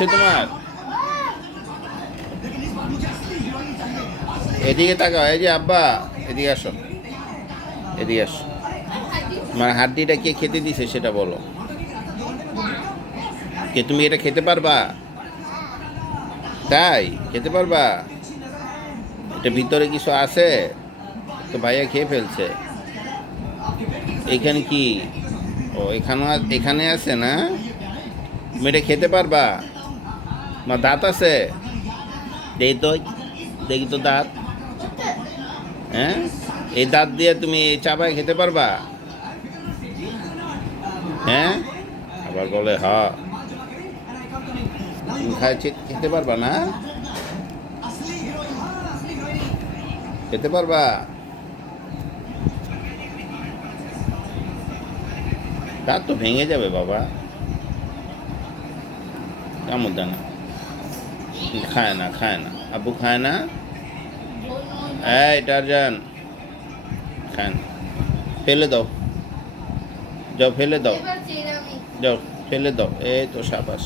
হচ্ছে তোমার? এদিকে তাকাও, এই যে আব্বা, এদিকে আসো, এদিকে আসো। মানে হাড্ডিটা কে খেতে দিছে সেটা বলো। কে, তুমি এটা খেতে পারবা? তাই খেতে পারবা? এটা ভিতরে কিছু আছে তো, ভাইয়া খেয়ে ফেলছে। এখানে কি? ও, এখানে আছে না? তুমি এটা খেতে পারবা? তোমার দাঁত আছে? দেখি তো, দেখি তো দাঁত। হ্যাঁ, এই দাঁত দিয়ে তুমি চাবায় খেতে পারবা? হ্যাঁ, আবার বলে হ। তুমি খেতে পারবা না? খেতে পারবা? দাঁত তো ভেঙে যাবে বাবা। কেমন জানা? খায় না, খায় না, আব্বু খায় না। এই টারজান, খায় না। ফেলে দাও, যাও ফেলে দাও, যাও ফেলে দাও। এই তো সাবাস।